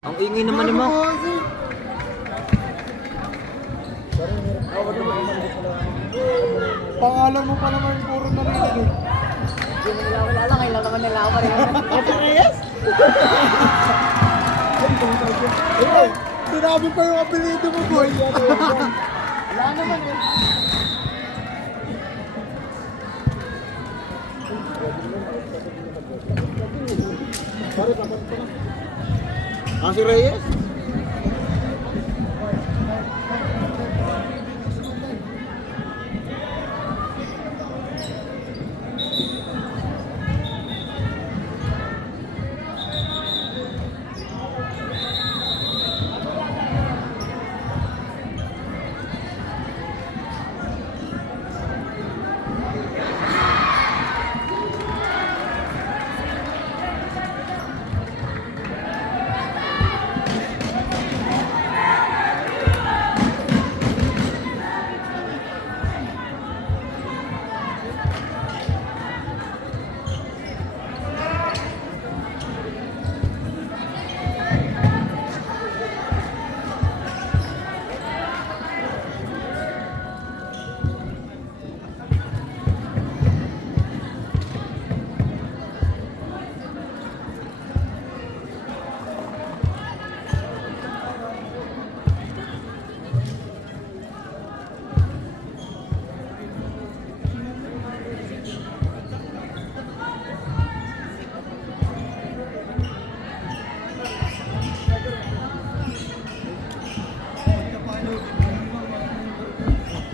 Ang ingay naman ni Mac. Pangalan mo pa naman puro narinig eh. Hindi mo nila kilala, ngayon lang naman nila ako rin. Ate Reyes? Sinabi pa yung apelido mo, boy. Wala naman eh. Si Reyes?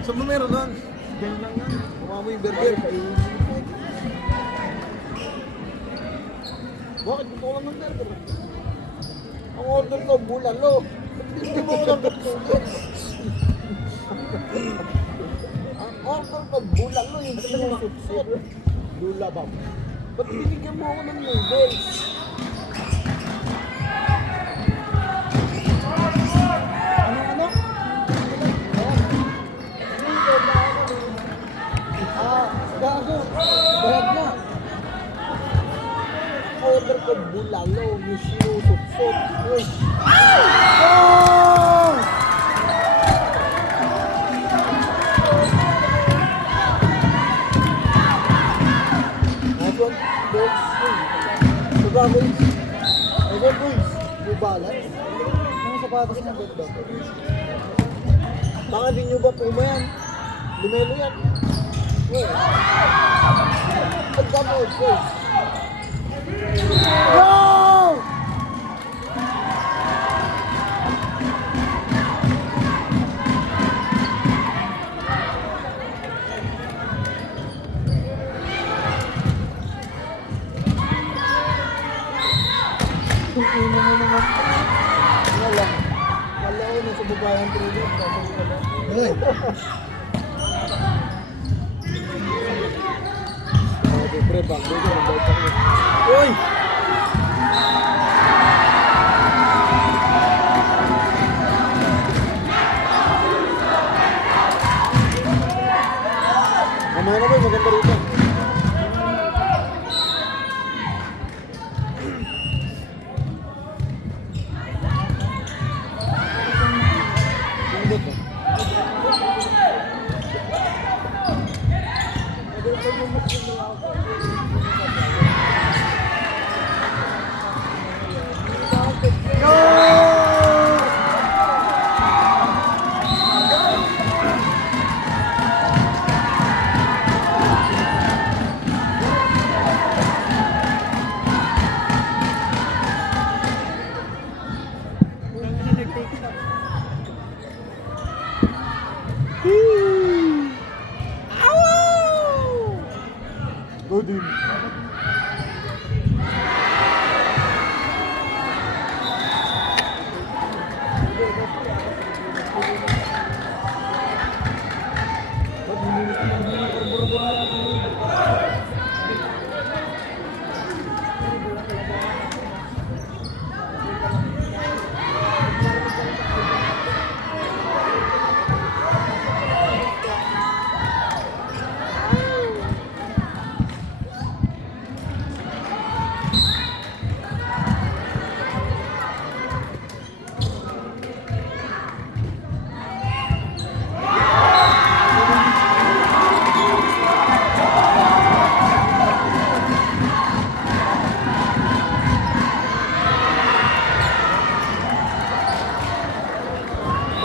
Saan mo meron doon? Diyan lang yan. Kumaha mo yung burger. Bakit gusto ko lang ng burger? Ang order ko, bulalo. Hindi mo ko ng burger. Ang order ko, bulalo. Yung sinusupsut. Lulabang. Ba't binigyan mo ako ng noodles? Ano? Gago, bayad na. Order ko bulalo, yung sinusupsut. Uy! Oh! Nagwan, boys. Diba, boys? Nagwan, boys. Bubalan. Anong sapatos ng bed ba? Baka di nyo ba puma yan? Lumelo yan. Pagkabot, boys. No! Kung ino mo naman. Wala lang. Wala ko nasa babayang trigger. Hey! Pre, bago ko ng bawat ako. Uy! Mamaya na ba, maganda rito. Lambot ba? Go din.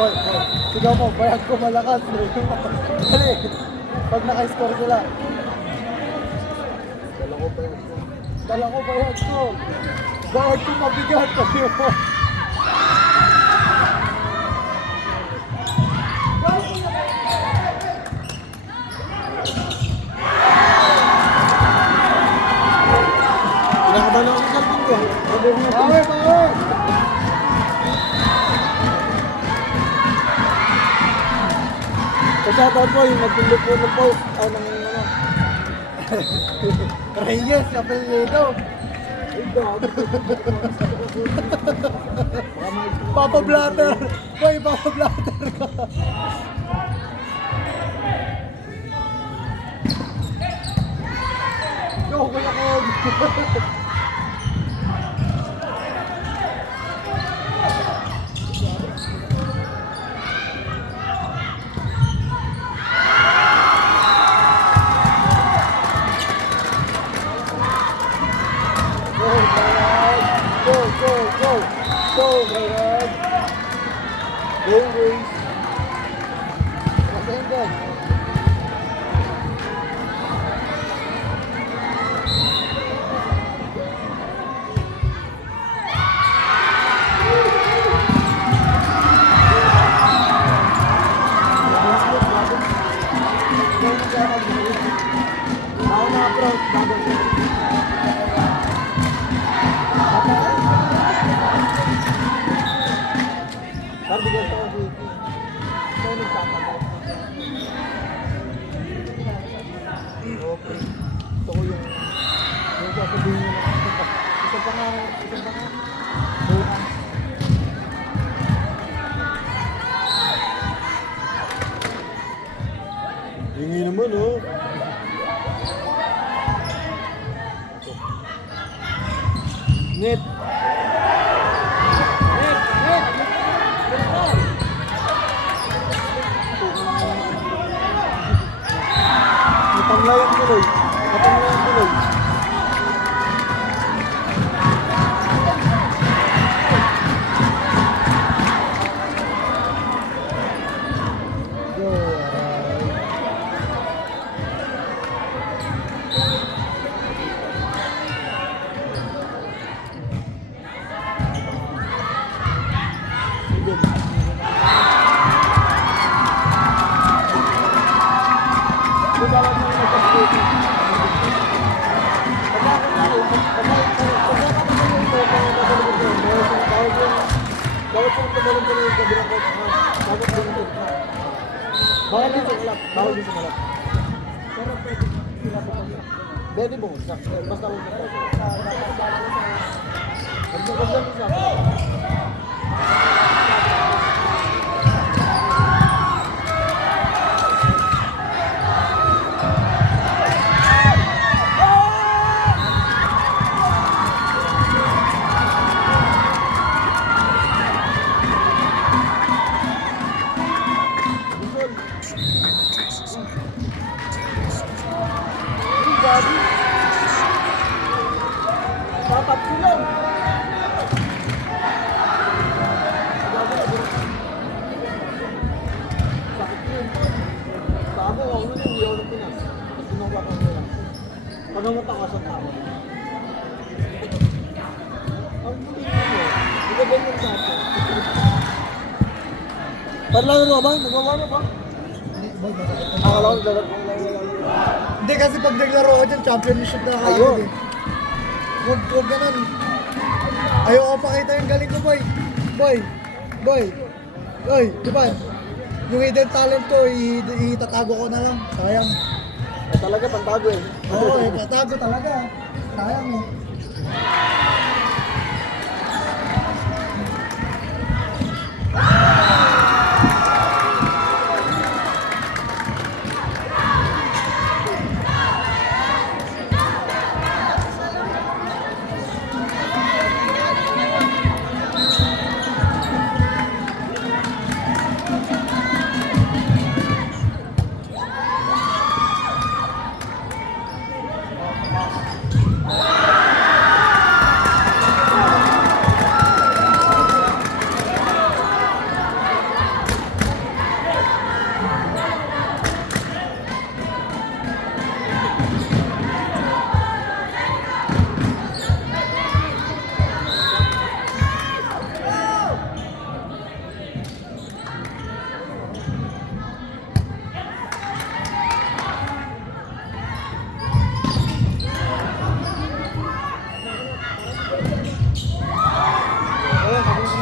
boy. Sigaw mo, bayad ko malakas. Dali. Pag naka-score sila. Dala ko pa yan. Dala ko bayad ko. Bayad ko mabigat. Sabi mo. Kinakabahan ako sa cellphone ko. Bawi, bawi. Shoutout po yung nagtulog po ng post. Ng ano. Reyes, apelido. Ay, dami. Papa Blatter. Boy, Papa Blatter ka. Yo, wala ko. Go, Brad. Go, Grace. Masaya ka. Ako na approach, bago siya. Parang di ganito kasi ito nagtatagal. Okay. Ito ko yung sasabihin nyo na isa pa nga. Bukas. Hingi naman oh. Net. Napanglayang tuloy. Napanglayang tuloy. Bawal din sa kalap. Bawal din sa kalap. Pero pwede sila bumagsak. Pwede bumagsak. Basta huwag na tayo. Huwag lang isa. Dapat sila. Sakit yun. Sa ako, ako na hindi ako ng Pinas. Tapos ginawa ko nila. Pagamuta ka sa tao. Ang tingin mo, hindi ka ganyan sa akin. Parlano mo ba? Nagawa mo ba? Akala ko dagat mo lang. Hindi kasi pag naglaro ko dyan, championship na Ayun. kagad eh. Huwag ganun. Ayoko pakita yung galing ko, boy. Boy, di ba? Yung hidden talent ko, itatago ko na lang. Sayang. Talaga, pantago eh. Oo, itatago talaga. Sayang eh.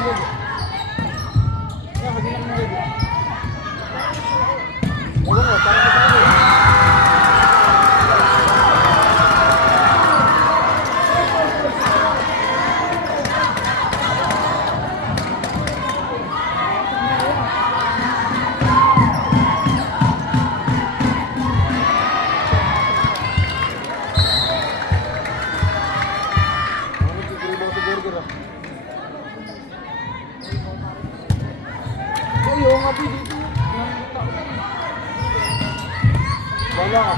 baby. Yan, kabilang mo baby. Oo nga, parang kasi baby. Oo nga, baby. Wala ka.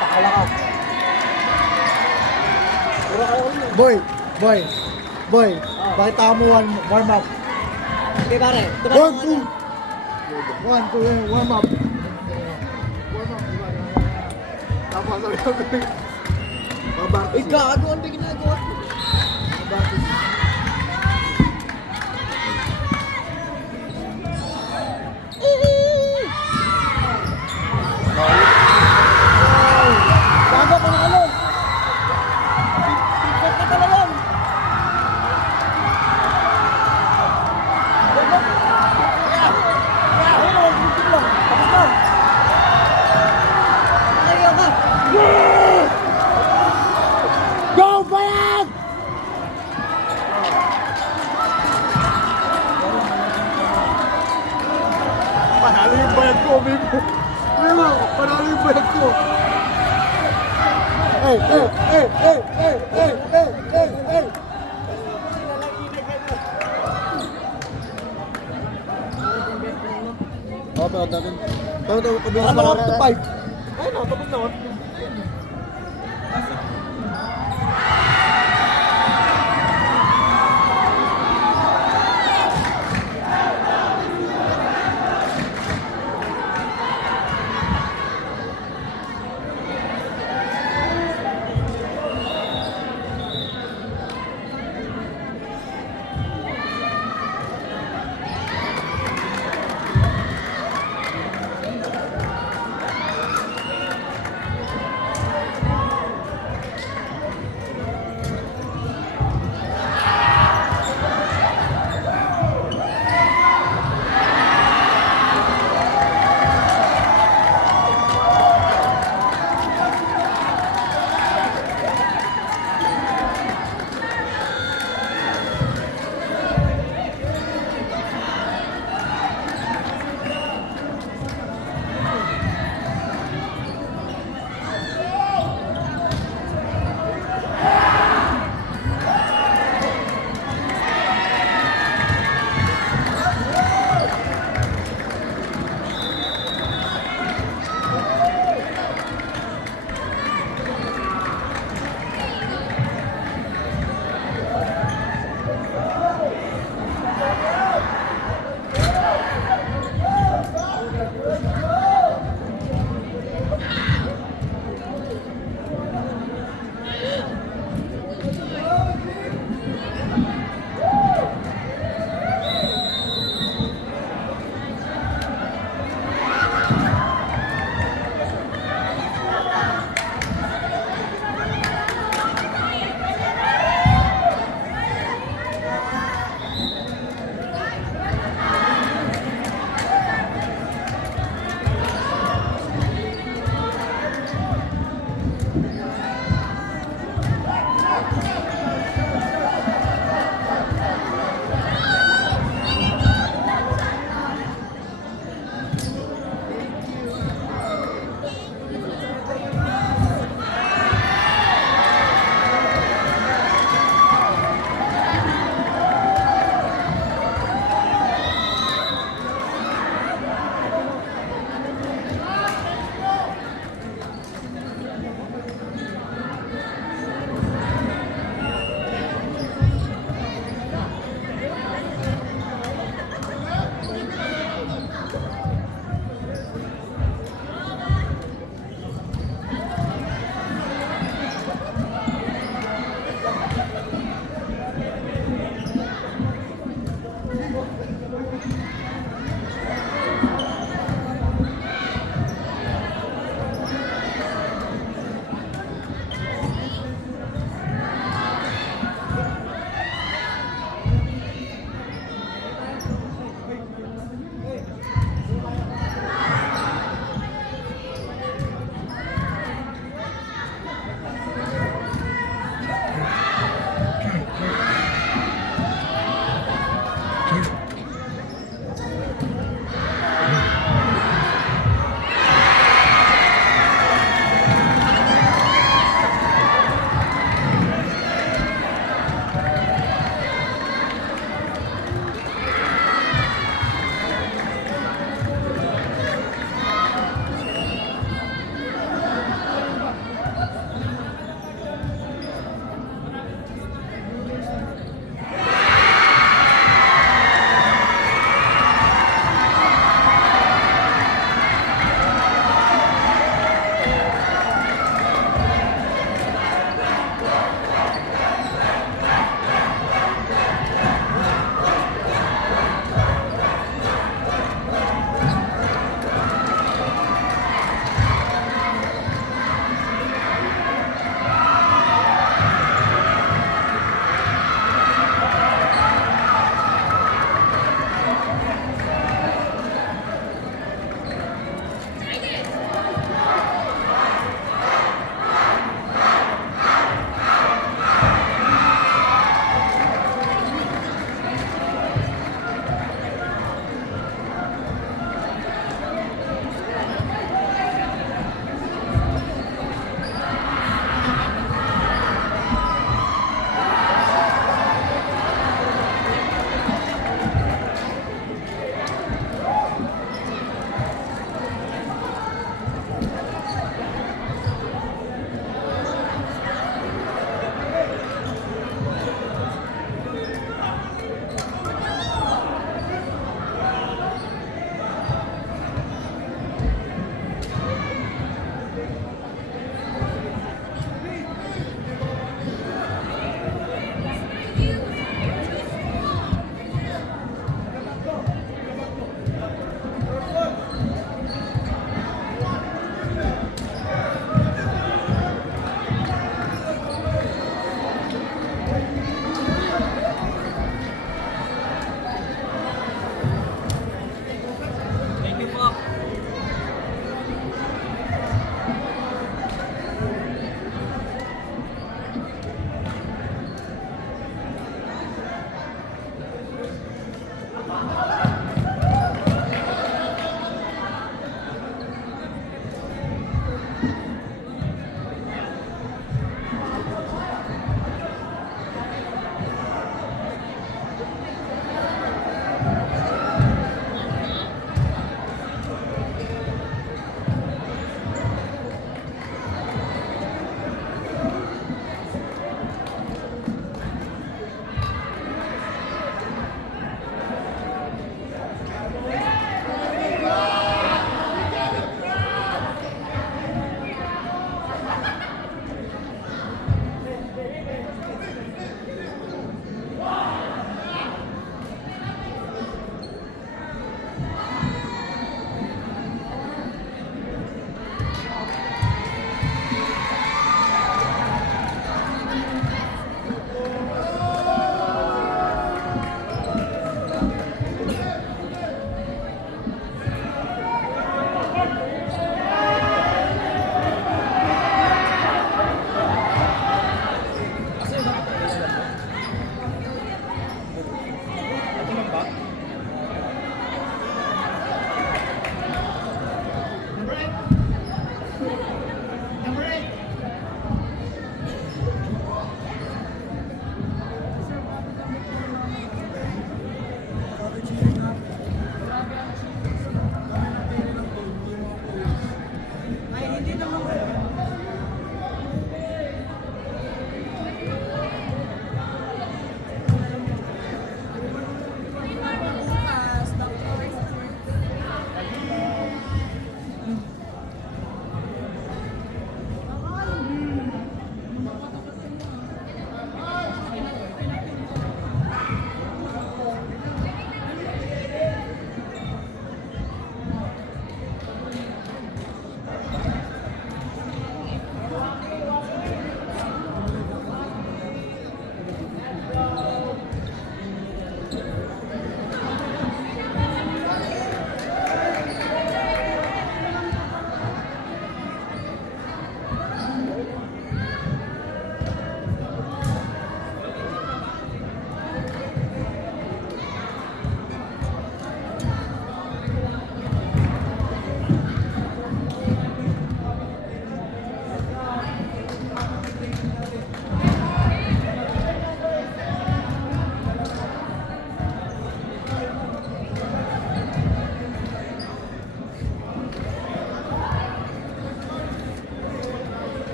Pakala ka. Puro kayo rin eh. Boy, bakit tama mo warm up? Okay, pare. 1, 2. 1, 2, warm up. Tama na rin. Uy, gago, ano ba ginagawa ko? Gago ko na ano? Ba't ka pala yan? Ayaw ka. Go, Bayag! Panalo yung bayag ko, Mimo. Mimo, panalo yung bayag ko. Hey! Oo, pero natin. Pero kabilang Ano, up to 5. Ayun na, tapos na.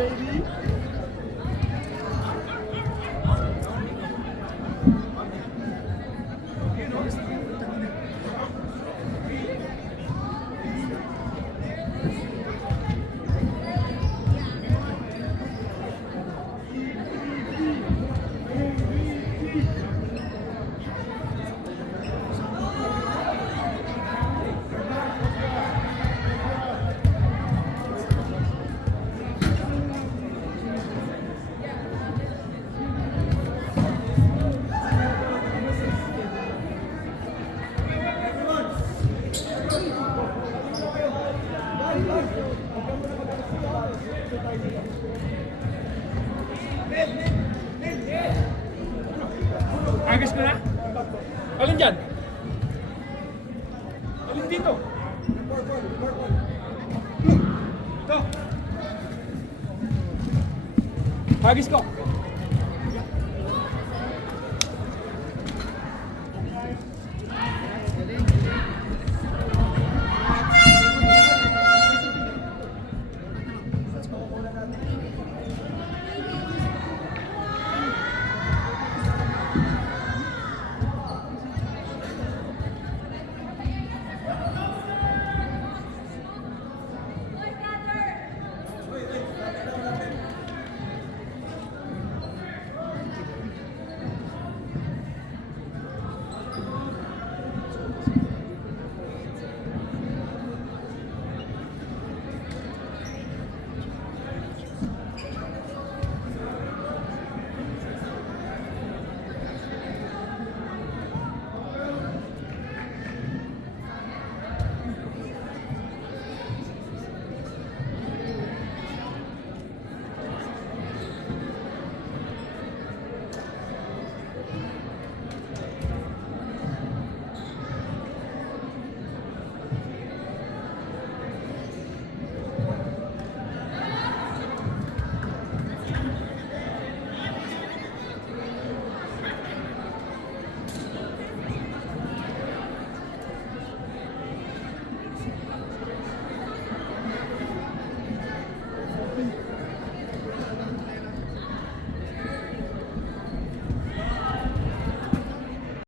baby. Agis ko na? Alin dyan? Alin dito? Ito. Agis ko.